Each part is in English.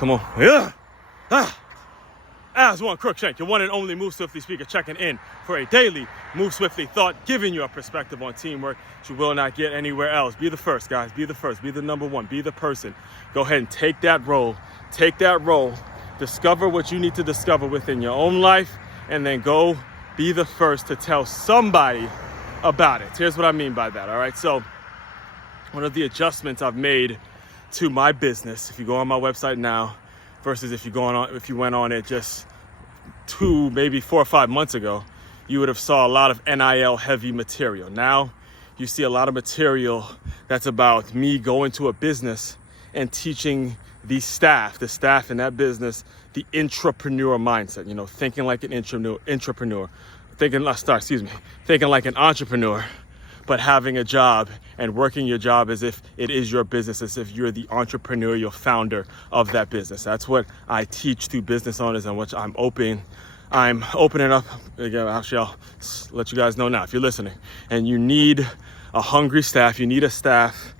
Come on. Yeah. Aswand, Cruickshank, your one and only Move Swiftly speaker, checking in for a daily Move Swiftly thought, giving you a perspective on teamwork that you will not get anywhere else. Be the first, guys. Be the first. Be the number one. Be the person. Go ahead and take that role. Take that role. Discover what you need to discover within your own life, and then go be the first to tell somebody about it. Here's what I mean by that, all right? So one of the adjustments I've made to my business, if you go on my website now versus if you went on it just 2, maybe 4 or 5 months ago, you would have saw a lot of NIL heavy material. Now you see a lot of material that's about me going to a business and teaching the staff in that business, the intrapreneur mindset, thinking like an intrapreneur, thinking like an entrepreneur, but having a job and working your job as if it is your business, as if you're the entrepreneurial founder of that business. That's what I teach to business owners, and what I'm opening up. Again, actually, I'll let you guys know now if you're listening and you need a hungry staff, you need a staff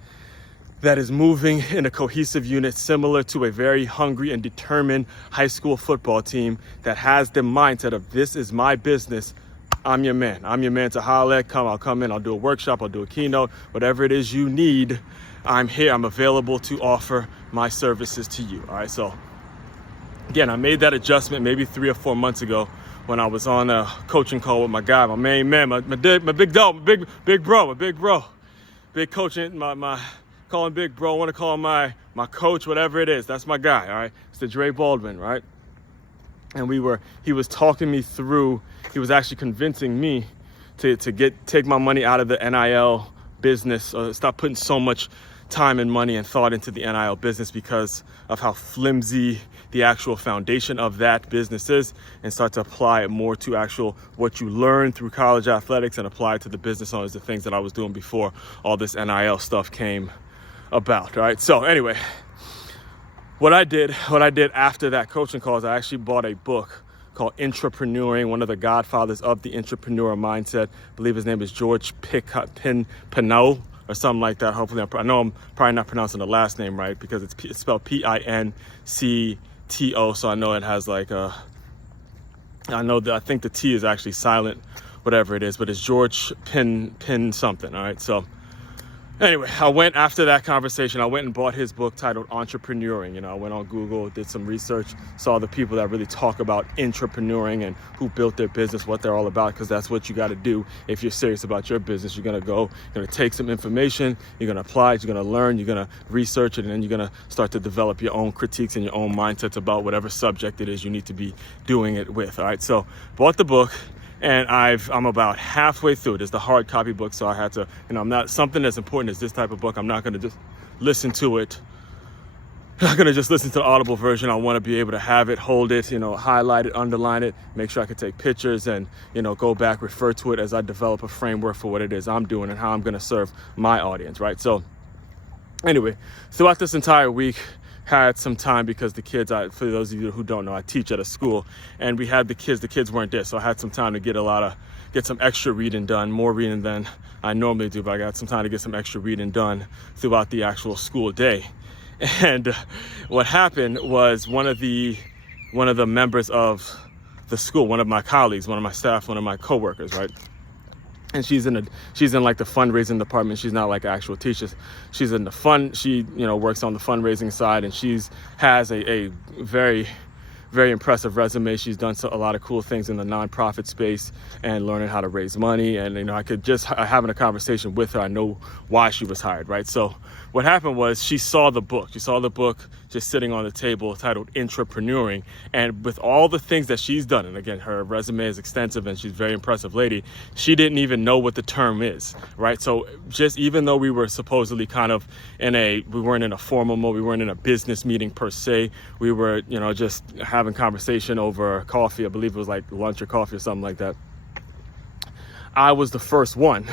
that is moving in a cohesive unit similar to a very hungry and determined high school football team that has the mindset of, this is my business. I'm your man. I'm your man to holler at. I'll come in, I'll do a workshop, I'll do a keynote, whatever it is you need, I'm here, I'm available to offer my services to you. All right, so again, I made that adjustment maybe 3 or 4 months ago when I was on a coaching call with my guy, my main man, my big dog, my big bro, big coaching, call him big bro, I want to call him my coach, whatever it is, that's my guy, all right? It's the Dre Baldwin, right? And he was talking me through, he was actually convincing me to take my money out of the NIL business, or stop putting so much time and money and thought into the NIL business because of how flimsy the actual foundation of that business is, and start to apply it more to actual what you learn through college athletics and apply it to the business owners, the things that I was doing before all this NIL stuff came about, right? So anyway, what I did after that coaching call is I actually bought a book called Intrapreneuring, one of the godfathers of the entrepreneur mindset. I believe his name is George Pinot or something like that. Hopefully, I know I'm probably not pronouncing the last name right because it's spelled Pincto. So I know it has I think the T is actually silent, whatever it is, but it's George Pin something. All right, so. Anyway, after that conversation, I went and bought his book titled Entrepreneuring. I went on Google, did some research, saw the people that really talk about entrepreneuring and who built their business, what they're all about, because that's what you got to do if you're serious about your business. You're going to take some information, you're going to apply it, you're going to learn, you're going to research it, and then you're going to start to develop your own critiques and your own mindsets about whatever subject it is you need to be doing it with. All right, so bought the book. And I'm about halfway through it. It's the hard copy book, so I had to, I'm not, something as important as this type of book, I'm not going to just listen to it. I'm not going to just listen to the Audible version. I want to be able to have it, hold it, highlight it, underline it, make sure I can take pictures and, go back, refer to it as I develop a framework for what it is I'm doing and how I'm going to serve my audience, right? So anyway, throughout this entire week, had some time because the kids, for those of you who don't know, I teach at a school, and we had the kids weren't there, so I had some time to get some extra reading done, more reading than I normally do, but I got some time to get some extra reading done throughout the actual school day. And what happened was one of the members of the school, one of my colleagues, one of my staff, one of my coworkers, right? And she's in like the fundraising department. She's not like an actual teacher. She's in the she works on the fundraising side, and has a very, very impressive resume. She's done a lot of cool things in the nonprofit space and learning how to raise money. And I could just having a conversation with her, I know why she was hired, right? So what happened was she saw the book just sitting on the table titled Intrapreneuring, and with all the things that she's done, and again, her resume is extensive and she's a very impressive lady, she didn't even know what the term is, right? So just even though we were supposedly kind of we weren't in a formal mode, we weren't in a business meeting per se, we were just having conversation over coffee. I believe it was like lunch or coffee or something like that. I was the first one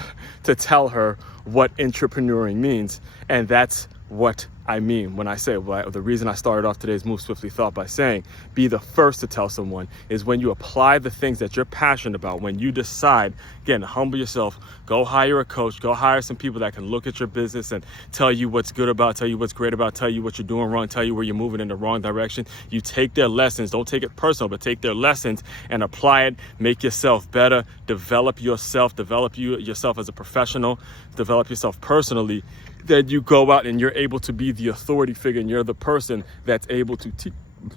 to tell her what entrepreneuring means, and that's what I mean when I say, well, the reason I started off today's Move Swiftly thought by saying, be the first to tell someone, is when you apply the things that you're passionate about, when you decide, again, to humble yourself, go hire a coach, go hire some people that can look at your business and tell you what's good about, tell you what's great about, tell you what you're doing wrong, tell you where you're moving in the wrong direction. You take their lessons, don't take it personal, but take their lessons and apply it, make yourself better, develop yourself, yourself as a professional, develop yourself personally. Then you go out and you're able to be the authority figure, and you're the person that's able to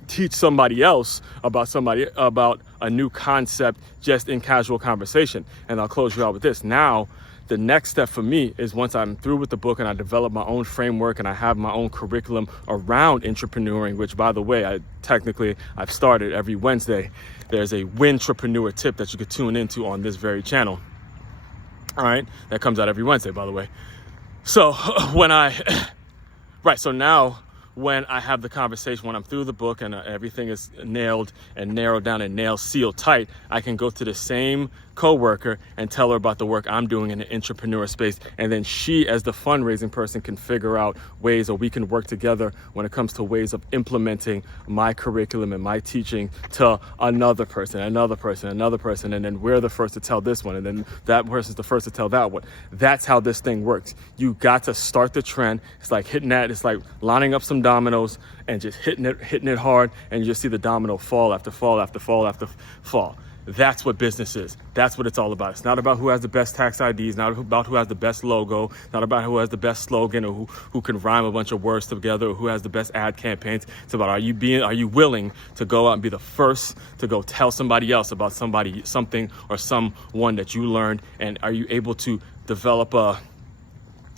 teach somebody else about a new concept just in casual conversation. And I'll close you out with this. Now, the next step for me is once I'm through with the book and I develop my own framework and I have my own curriculum around entrepreneuring, which, by the way, I've started every Wednesday. There's a Wintrepreneur tip that you could tune into on this very channel. All right, that comes out every Wednesday, by the way. So so now when I have the conversation, when I'm through the book and everything is nailed and narrowed down and sealed tight, I can go to the same coworker and tell her about the work I'm doing in the entrepreneur space. And then she, as the fundraising person, can figure out ways, or we can work together when it comes to ways of implementing my curriculum and my teaching to another person. And then we're the first to tell this one. And then that person's the first to tell that one. That's how this thing works. You got to start the trend. It's like it's like lining up some dominoes and just hitting it hard. And you just see the domino fall after fall after fall after fall. That's what business is. That's what it's all about. It's not about who has the best tax IDs, not about who has the best logo, not about who has the best slogan, or who can rhyme a bunch of words together, or who has the best ad campaigns. It's about, are you willing to go out and be the first to go tell somebody else about something or someone that you learned, and are you able to develop a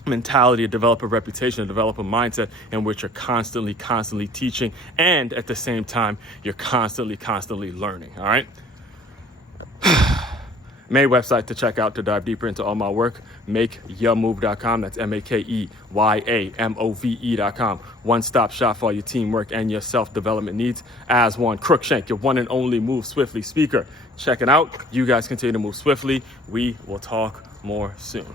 mentality, develop a reputation, develop a mindset in which you're constantly teaching, and at the same time you're constantly learning. All right. Main website to check out to dive deeper into all my work, makeyourmove.com. That's MakeYamove.com. One-stop shop for all your teamwork and your self-development needs. Aswand, Cruickshank, your one and only Move Swiftly speaker. Check it out. You guys continue to move swiftly. We will talk more soon.